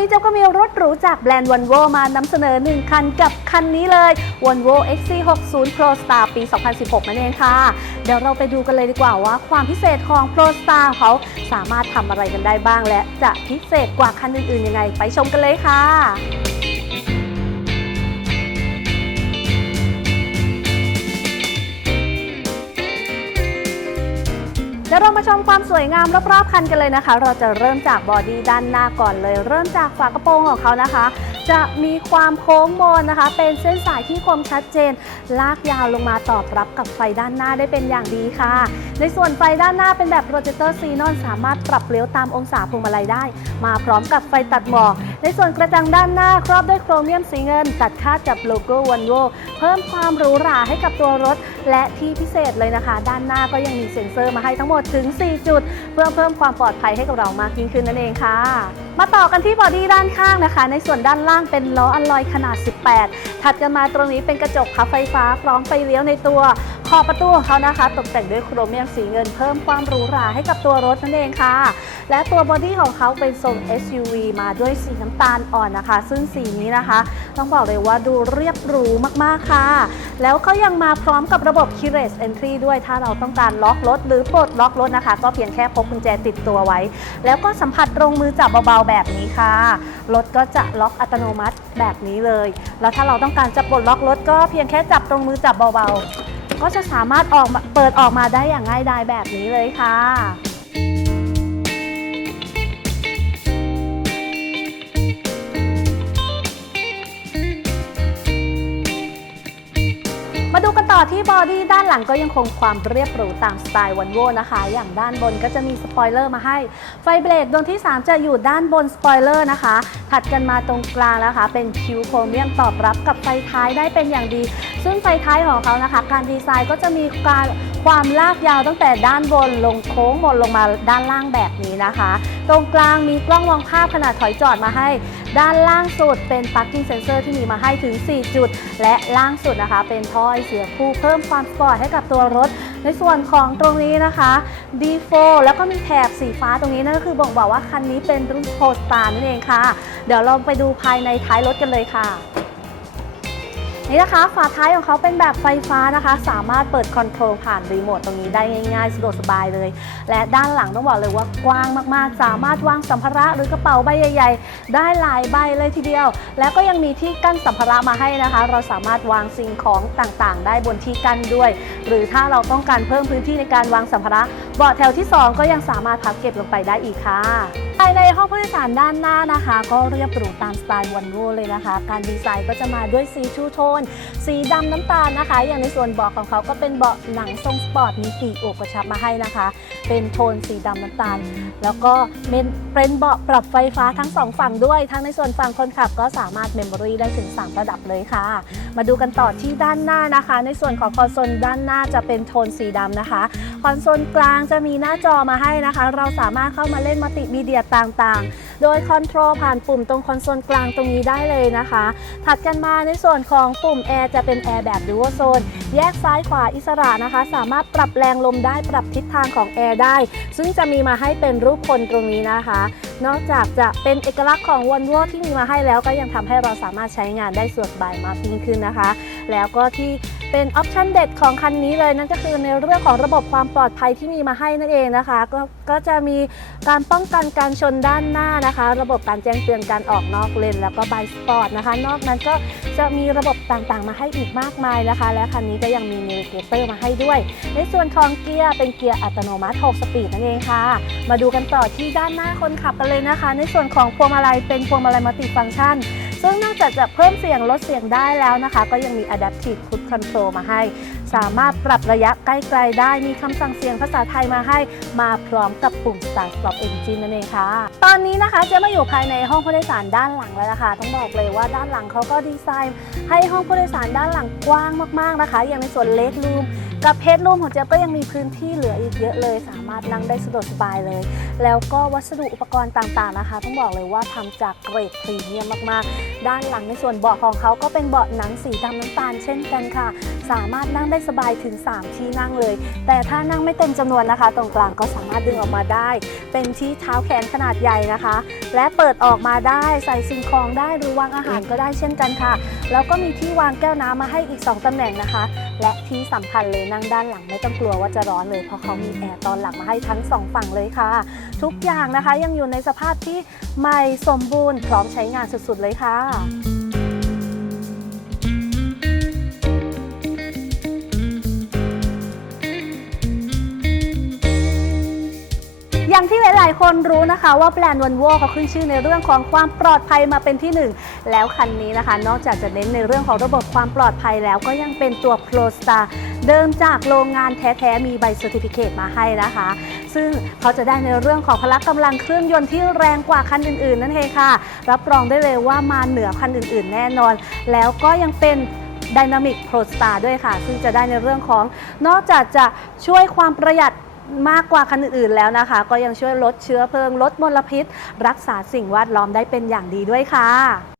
นี้เจ้าก็มีรถหรูจากแบรนด์วันโวมานำเสนอ 1 คันกับคันนี้เลย Volvo XC60 Pro Star ปี 2016 นั่นเองค่ะ เดี๋ยวเราไปดูกันเลยดีกว่าว่า ความพิเศษของ Pro Star เขาสามารถทำอะไรกันได้บ้างและจะพิเศษกว่าคันอื่นๆยังไง ไปชมกันเลยค่ะ เรามาชมความสวยงามรอบๆคันกันเลยนะคะ เราจะเริ่มจากบอดี้ด้านหน้าก่อนเลย เริ่มจากฝากระโปรงของเขานะคะ จะมีความโค้งมนนะคะ เป็นเส้นสายที่คมชัดเจน ลากยาวลงมาตอบรับกับไฟด้านหน้าได้เป็นอย่างดีค่ะ ในส่วนไฟด้านหน้าเป็นแบบโปรเจคเตอร์ซีนอนสามารถปรับเลี้ยวตามองศาพวงมาลัยได้ มาพร้อมกับไฟตัดหมอก ในส่วนกระจังด้านหน้าครอบด้วยโครเมียมสีเงิน ตัดคาดกับโลโก้วันโวเพิ่มความหรูหราให้กับตัวรถ และที่พิเศษเลยนะคะ ด้านหน้าก็ยังมีเซ็นเซอร์มาให้ทั้งหมดถึง 4 จุด เพื่อเพิ่มความปลอดภัยให้กับเรามากยิ่งขึ้นนั่นเองค่ะ มาต่อกันที่บอดี้ด้านข้างนะคะ ในส่วนด้านล่างเป็นล้ออัลลอยขนาด 18 ถัดกันมาตรงนี้เป็นกระจกพับไฟฟ้าพร้อมไฟเลี้ยวในตัว ขอบประตูของเขานะคะ ตกแต่งด้วยโครเมียมสีเงินเพิ่มความหรูหราให้กับตัวรถนั่นเองค่ะ และตัวบอดี้ของเขาเป็นทรง SUV มาด้วยสีน้ำตาลอ่อนนะคะ ซึ่งสีนี้นะคะ ต้องบอกเลยว่าดูเรียบหรูมากๆค่ะ แล้วเขายังมาพร้อมกับระบบ Keyless Entry ด้วยถ้าเราต้องการล็อกรถหรือปลดล็อกรถนะคะ ก็เพียงแค่พกกุญแจติดตัวไว้ แล้วก็สัมผัสตรงมือจับเบาๆแบบนี้ค่ะรถก็จะล็อกอัตโนมัติแบบนี้เลย แล้วถ้าเราต้องการจะปลดล็อกรถก็เพียงแค่จับตรงมือจับเบาๆ ก็จะสามารถออกมาเปิดออกมาได้อย่างง่ายดายแบบนี้เลยค่ะ มาดูกันต่อที่บอดี้ด้านหลังก็ยังคงความเรียบหรูตามสไตล์วันโวนะคะ อย่างด้านบนก็จะมีสปอยเลอร์มาให้ ไฟเบรกดวงที่ 3 จะอยู่ด้านบนสปอยเลอร์นะคะ ถัดกันมาตรงกลางนะคะ เป็นคิวโครเมียมตอบรับกับไฟท้ายได้เป็นอย่างดี ซึ่งไฟท้ายของเขานะคะ การดีไซน์ก็จะมีการความลากยาวตั้งแต่ด้านบนลงโค้งหมดลงมาด้านล่างแบบนี้นะคะ ตรงกลางมีกล้องมองภาพขนาดถอยจอดมาให้ ด้านล่างสุดเป็น parking sensor ที่มีมาให้ถึง 4 จุด และล่างสุดนะคะ เป็นท่อไอเสียคู่เพิ่มความสปอร์ตให้กับตัวรถ ในส่วนของตรงนี้นะคะ D4 แล้วก็มีแถบสีฟ้าตรงนี้นั่นก็คือบอกบอกว่าคันนี้เป็นรุ่นโ o สตาร์นั่นเองค่ะ เดี๋ยวเราไปดูภายในท้ายรถกันเลยค่ะ นี่นะคะฝาท้ายของเขาเป็นแบบไฟฟ้านะคะ สามารถเปิดคอนโทรลผ่านรีโมทตรงนี้ได้ง่ายๆสะดวกสบายเลย และด้านหลังต้องบอกเลยว่ากว้างมากๆ สามารถวางสัมภาระหรือกระเป๋าใบใหญ่ ๆ ได้หลายใบเลยทีเดียว แล้วก็ยังมีที่กั้นสัมภาระมาให้นะคะ เราสามารถวางสิ่งของต่างๆ ได้บนที่กั้นด้วย หรือถ้าเราต้องการเพิ่มพื้นที่ในการวางสัมภาระเบาะแถวที่ 2 ก็ยังสามารถพับเก็บลงไปได้อีกค่ะ ภายในห้องผู้โดยสารด้านหน้านะคะ ก็เรียบหรูตามสไตล์วันโวเลยนะคะ การดีไซน์ก็จะมาด้วยสีชูโทน สีดำน้ำตาลนะคะ อย่างในส่วนเบาะของเขาก็เป็นเบาะหนังทรงสปอร์ตมีปีกอกกระชับมาให้นะคะ เป็นโทนสีดำน้ำตาล แล้วก็เป็นเบาะปรับไฟฟ้าทั้งสองฝั่งด้วย ทั้งในส่วนฝั่งคนขับก็สามารถเมมโมรี่ได้ถึง 3 ระดับเลยค่ะ มาดูกันต่อที่ด้านหน้านะคะ ในส่วนของคอนโซลด้านหน้าจะเป็นโทนสีดำนะคะคอนโซลกลางจะมีหน้าจอมาให้นะคะ เราสามารถเข้ามาเล่นมัลติมีเดียต่างๆ โดยคอนโทรลผ่านปุ่มตรงคอนโซลกลางตรงนี้ได้เลยนะคะ ถัดกันมาในส่วนของปุ่มแอร์จะเป็นแอร์แบบดูโอโซนแยกซ้ายขวาอิสระนะคะ สามารถปรับแรงลมได้ปรับทิศทางของแอร์ได้ ซึ่งจะมีมาให้เป็นรูปคนตรงนี้นะคะ นอกจากจะเป็นเอกลักษณ์ของวันวอที่มีมาให้แล้วก็ยังทำให้เราสามารถใช้งานได้สะดวกสบายมากยิ่งขึ้นนะคะ แล้วก็ที่ เป็นออปชันเด็ดของคันนี้เลยนั่นก็คือในเรื่องของระบบความปลอดภัยที่มีมาให้นั่นเองนะคะก็ก็จะมีการป้องกันการชนด้านหน้านะคะ ระบบการแจ้งเตือนการออกนอกเลน แล้วก็บายสปอร์ตนะคะ นอกนั้นก็จะมีระบบต่างๆ มาให้อีกมากมายนะคะ และคันนี้ก็ยังมีนิวเกเตอร์มาให้ด้วย ในส่วนของเกียร์เป็นเกียร์อัตโนมัติ 6 สปีดนั่นเองค่ะ มาดูกันต่อที่ด้านหน้าคนขับกันเลยนะคะ ในส่วนของพวงมาลัยเป็นพวงมาลัยมัลติฟังก์ชัน ซึ่งนอกจากจะเพิ่มเสียงลดเสียงได้แล้วนะคะ ก็ยังมี Adaptive Cruise Control มาให้ สามารถปรับระยะใกล้ๆได้ มีคำสั่งเสียงภาษาไทยมาให้ มาพร้อมกับปุ่ม Start Stop Engine นั่นเองค่ะ ตอนนี้นะคะจะมาอยู่ภายในห้องผู้โดยสารด้านหลังแล้วนะคะ ต้องบอกเลยว่าด้านหลังเขาก็ดีไซน์ ให้ห้องผู้โดยสารด้านหลังกว้างมาก ๆนะคะ อย่างในส่วนเล็กรูม กับเพจรูมของเจ๊ยบก็ยังมีพื้นที่เหลืออีกเยอะเลย สามารถนั่งได้สะดวกสบายเลย แล้วก็วัสดุอุปกรณ์ต่างๆนะคะ ต้องบอกเลยว่าทำจากเกรดพรีเมียมมากๆ ด้านหลังในส่วนเบาะของเขาก็เป็นเบาะหนังสีดำน้ำตาลเช่นกันค่ะ สามารถนั่งได้สบายถึง 3 ที่นั่งเลย แต่ถ้านั่งไม่เต็มจำนวนนะคะ ตรงกลางก็สามารถดึงออกมาได้ เป็นที่เท้าแขนขนาดใหญ่นะคะ และเปิดออกมาได้ใส่สิ่งของได้หรือวางอาหารก็ได้เช่นกันค่ะ แล้วก็มีที่วางแก้วน้ำมาให้อีก 2ตำแหน่งนะคะ และที่สำคัญเลยนั่งด้านหลังไม่ต้องกลัวว่าจะร้อนเลยเพราะเขามีแอร์ตอนหลังมาให้ทั้งสองฝั่งเลยค่ะ ทุกอย่างนะคะยังอยู่ในสภาพที่ใหม่สมบูรณ์พร้อมใช้งานสุดๆเลยค่ะางที่หลายคนรู้นะคะว่าแบรนด์วันโวเขาขึ้นชื่อในเรื่องของความปลอดภัยมาเป็นที่หนึ่งแล้วคันนี้นะคะ นอกจากจะเน้นในเรื่องของระบบความปลอดภัยแล้วก็ยังเป็นตัว Pro Star เดิมจากโรงงานแท้ ๆ มีใบเซอร์ติฟิเคตมาให้นะคะ ซึ่งเขาจะได้ในเรื่องของพละกำลังเครื่องยนต์ที่แรงกว่าคันอื่น ๆ นั่นเองค่ะ รับรองได้เลยว่ามาเหนือคันอื่น ๆ แน่นอน แล้วก็ยังเป็น Dynamic Pro Star ด้วยค่ะ ซึ่งจะได้ในเรื่องของนอกจากจะช่วยความประหยัด มากกว่าคันอื่นๆแล้วนะคะ ก็ยังช่วยลดเชื้อเพลิง ลดมลพิษ รักษาสิ่งแวดล้อมได้เป็นอย่างดีด้วยค่ะ